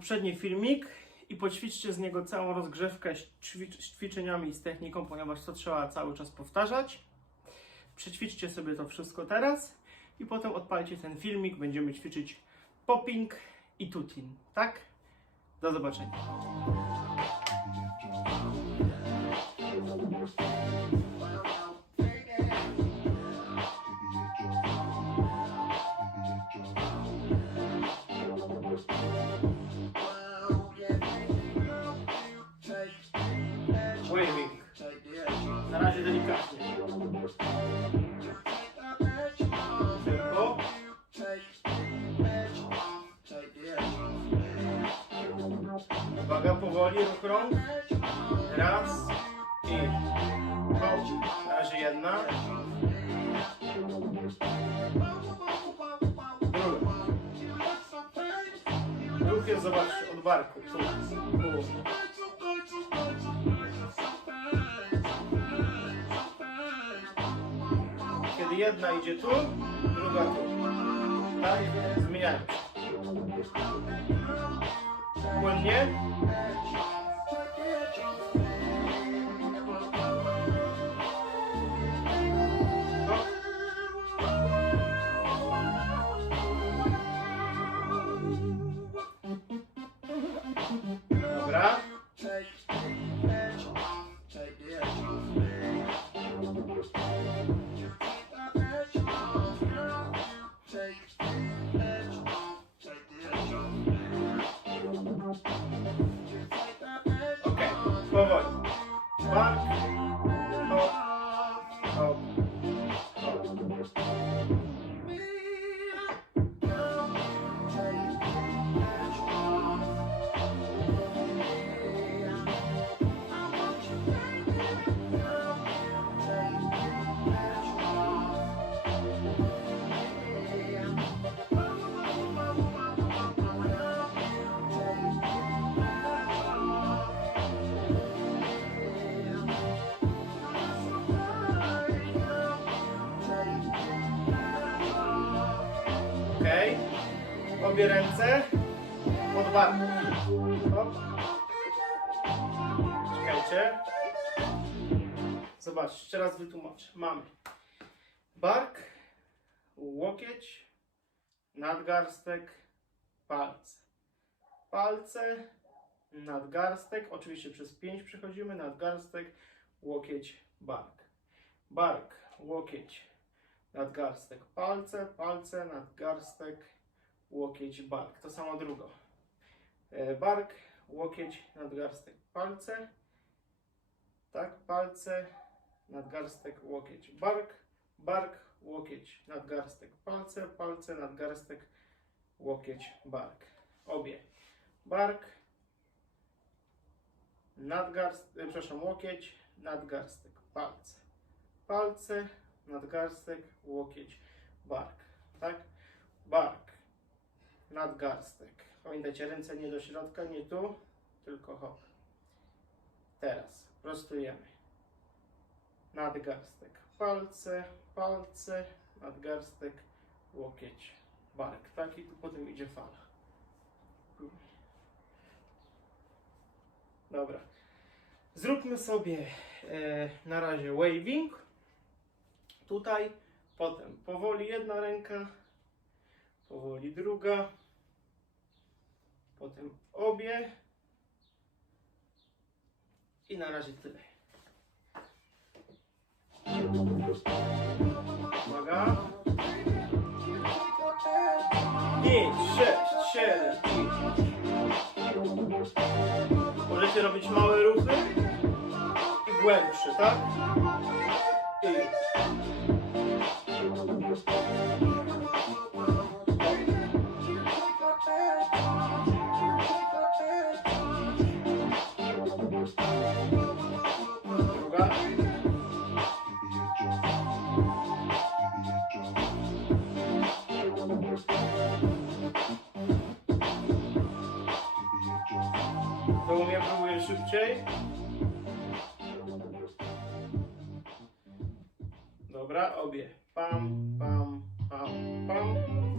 poprzedni filmik i poćwiczcie z niego całą rozgrzewkę z ćwiczeniami i z techniką, ponieważ to trzeba cały czas powtarzać. Przećwiczcie sobie to wszystko teraz i potem odpalcie ten filmik. Będziemy ćwiczyć popping i tutin, tak? Do zobaczenia. Na razie delikatnie. Tylko. Uwaga, powoli, rąk. Raz i hop. Na razie jedna. Druga. Ruch jest, zobaczcie, od barku. Jedna idzie tu, druga tu. Tak? Zmieniają się. Płynnie. Dobra. Okej. Obie ręce pod barką. Hop. Czekajcie. Zobaczcie, jeszcze raz wytłumaczę. Mamy bark, łokieć, nadgarstek, palce. Palce, nadgarstek, oczywiście przez pięć przechodzimy, nadgarstek, łokieć, bark. Bark, łokieć, nadgarstek, palce, palce, nadgarstek, łokieć, bark. To samo drugo. E, Bark, łokieć, nadgarstek, palce. Tak, palce, nadgarstek, łokieć, bark, bark, łokieć, nadgarstek, palce, palce, nadgarstek, łokieć, bark. Obie. Bark, nadgarstek, przepraszam, łokieć, nadgarstek, palce. Palce, nadgarstek, łokieć, bark. Tak? Bark, nadgarstek. Pamiętajcie, ręce nie do środka, nie tu, tylko hop. Teraz prostujemy. Nadgarstek, palce, palce, nadgarstek, łokieć, bark. Tak? I tu potem idzie fala. Dobra. Zróbmy sobie e, na razie waving tutaj, potem powoli jedna ręka, powoli druga, potem obie i na razie tyle. Uwaga. 5, 6, 7 Możecie robić małe ruchy i głębsze, tak? To umiem, próbuję szybciej. Dobra, obie. Pam, pam, pam, pam.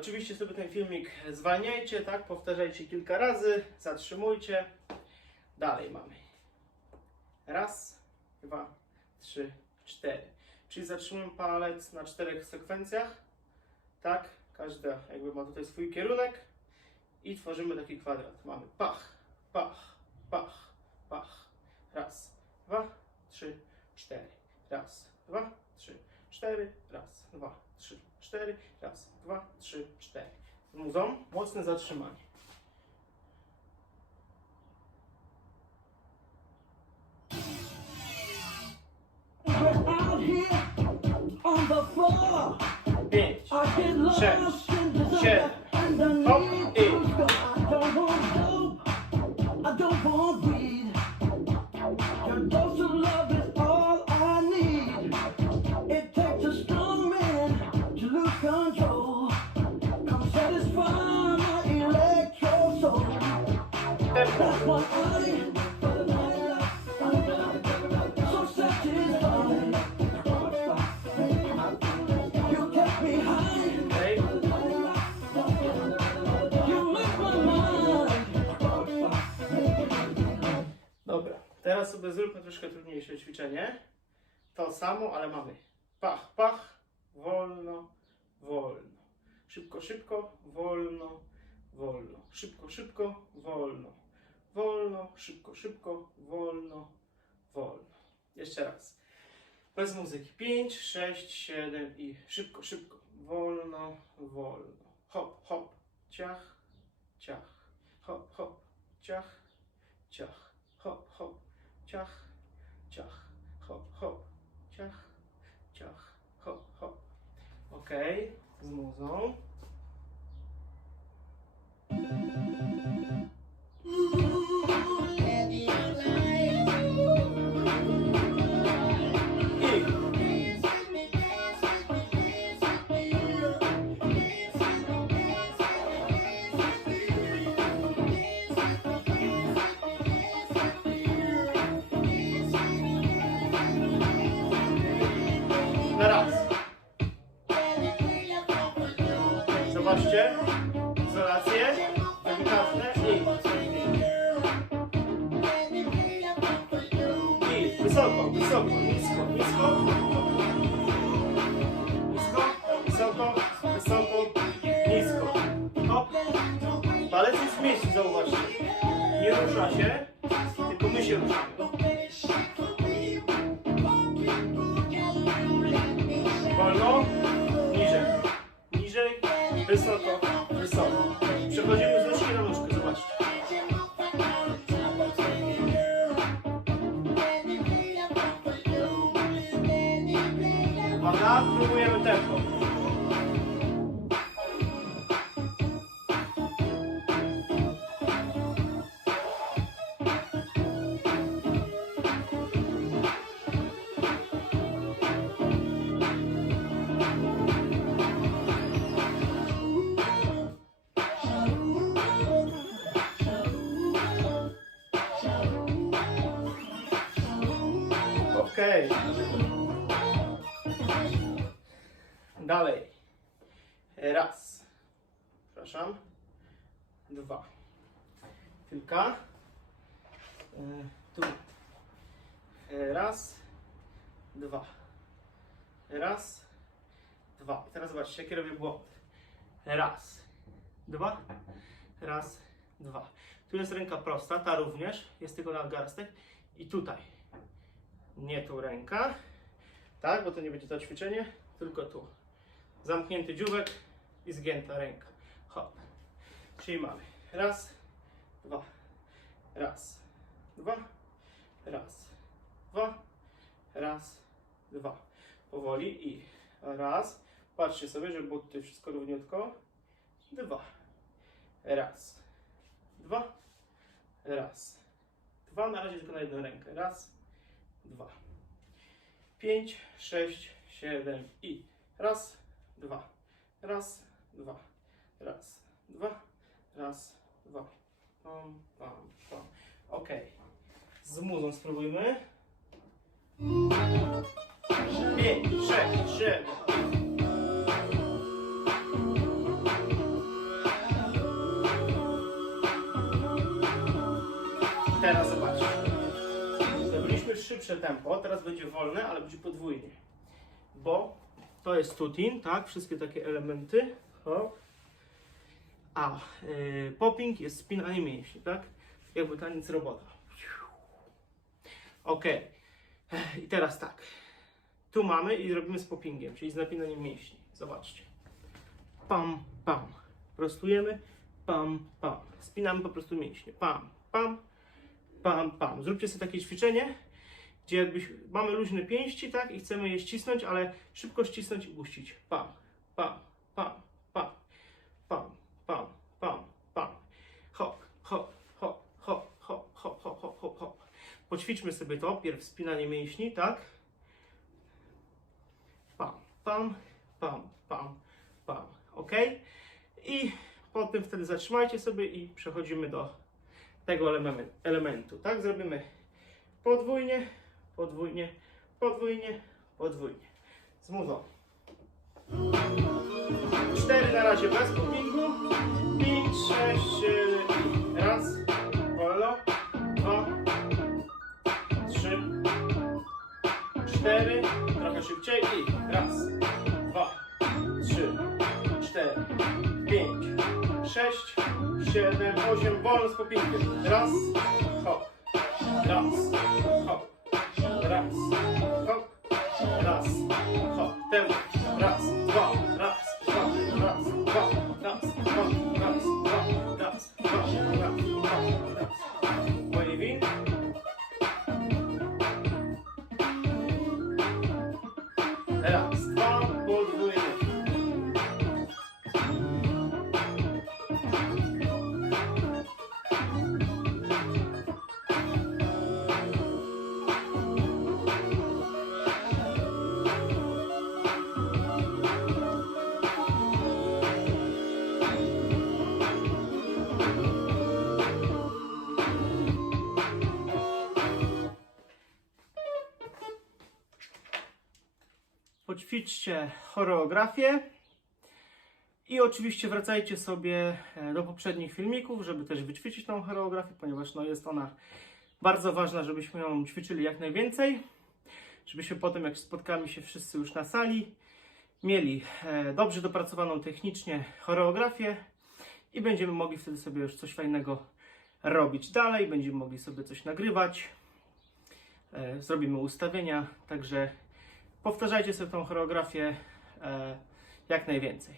Oczywiście sobie ten filmik zwalniajcie, tak? Powtarzajcie kilka razy, zatrzymujcie. Dalej mamy. Raz, dwa, trzy, cztery. Czyli zatrzymujemy palec na czterech sekwencjach. Tak? Każda jakby ma tutaj swój kierunek. I tworzymy taki kwadrat. Mamy pach, pach, pach, pach. Raz, dwa, trzy, cztery. Raz, dwa, trzy, cztery. Raz, dwa, trzy, cztery. Raz, dwa, trzy, cztery. Muzą mocne zatrzymanie. Pięć, sześć, siedem, sobie zróbmy troszkę trudniejsze ćwiczenie. To samo, ale mamy pach, pach, wolno, wolno. Szybko, szybko, wolno, wolno. Szybko, szybko, wolno. Wolno, szybko, szybko, wolno, wolno. Jeszcze raz. Bez muzyki. 5, 6, 7 i szybko, szybko. Wolno, wolno. Hop, hop, ciach, ciach. Hop, hop, ciach, ciach. Hop, hop, ciach, ciach. Hop, hop, ciach, ciach. Hop, hop. Ok, z muzą. Miejscu, zauważcie. Nie rusza się, tylko my się ruszamy. Wolno, niżej, niżej, wysoko. Dalej. Raz. Przepraszam. Dwa. Tylka. E, Tu. E, Raz. Dwa. Raz. Dwa. I teraz zobaczcie, jakie robię błąd. Raz. Dwa. Raz. Dwa. Tu jest ręka prosta, ta również. Jest tylko nadgarstek. I tutaj. Nie tu ręka. Tak, bo to nie będzie to ćwiczenie, tylko tu. Zamknięty dzióbek i zgięta ręka. Hop. Czyli mamy raz, dwa, raz, dwa, raz, dwa, raz, dwa. Powoli i raz. Patrzcie sobie, żeby było tutaj wszystko równiutko. Dwa. Raz. Dwa. Raz. Dwa. Na razie tylko na jedną rękę. Raz. Dwa. Pięć, sześć, siedem i raz, dwa, raz, dwa, raz, dwa, raz, dwa. Pam, pam, pam. Ok. Z muzą spróbujmy. pięć, sześć, siedem. Szybsze tempo, teraz będzie wolne, ale będzie podwójnie. Bo to jest tutin, tak? Wszystkie takie elementy. A y, popping jest spinanie mięśni, tak? Jakby taniec robota. Ok. I teraz tak. Tu mamy i robimy z poppingiem, czyli z napinaniem mięśni. Zobaczcie. Pam, pam. Prostujemy. Pam, pam. Spinamy po prostu mięśnie. Pam, pam, pam, pam. Zróbcie sobie takie ćwiczenie, gdzie jakbyś mamy luźne pięści, tak? I chcemy je ścisnąć, ale szybko ścisnąć i puścić. Pam, pam, pam, pam, pam, pam, pam, pam. Hop, hop, hop, hop, hop, hop, hop, hop, hop, hop. Poćwiczmy sobie to. Pierw spinanie mięśni, tak? Pam, pam, pam, pam, pam. Ok? I potem wtedy zatrzymajcie sobie i przechodzimy do tego elemen- elementu. Tak? Zrobimy podwójnie, podwójnie, podwójnie, podwójnie. Zmudzony. Cztery na razie bez poppingu. Pięć, sześć, i raz. Wolno. Dwa. Trzy. Cztery. Trochę szybciej i raz. Dwa. Trzy. Cztery. Pięć. Sześć. Siedem. Osiem. Wolno z poppingiem. Raz. Hop. Raz. Hop. Raz. Hop. Raz. Hop. Tempo. Raz. Dwa. Poćwiczcie choreografię. I oczywiście wracajcie sobie e, do poprzednich filmików, żeby też wyćwiczyć tą choreografię, ponieważ no, jest ona bardzo ważna, żebyśmy ją ćwiczyli jak najwięcej. Żebyśmy potem, jak spotkamy się wszyscy już na sali, mieli e, dobrze dopracowaną technicznie choreografię i będziemy mogli wtedy sobie już coś fajnego robić dalej. Będziemy mogli sobie coś nagrywać. E, zrobimy ustawienia, także powtarzajcie sobie tą choreografię e, jak najwięcej.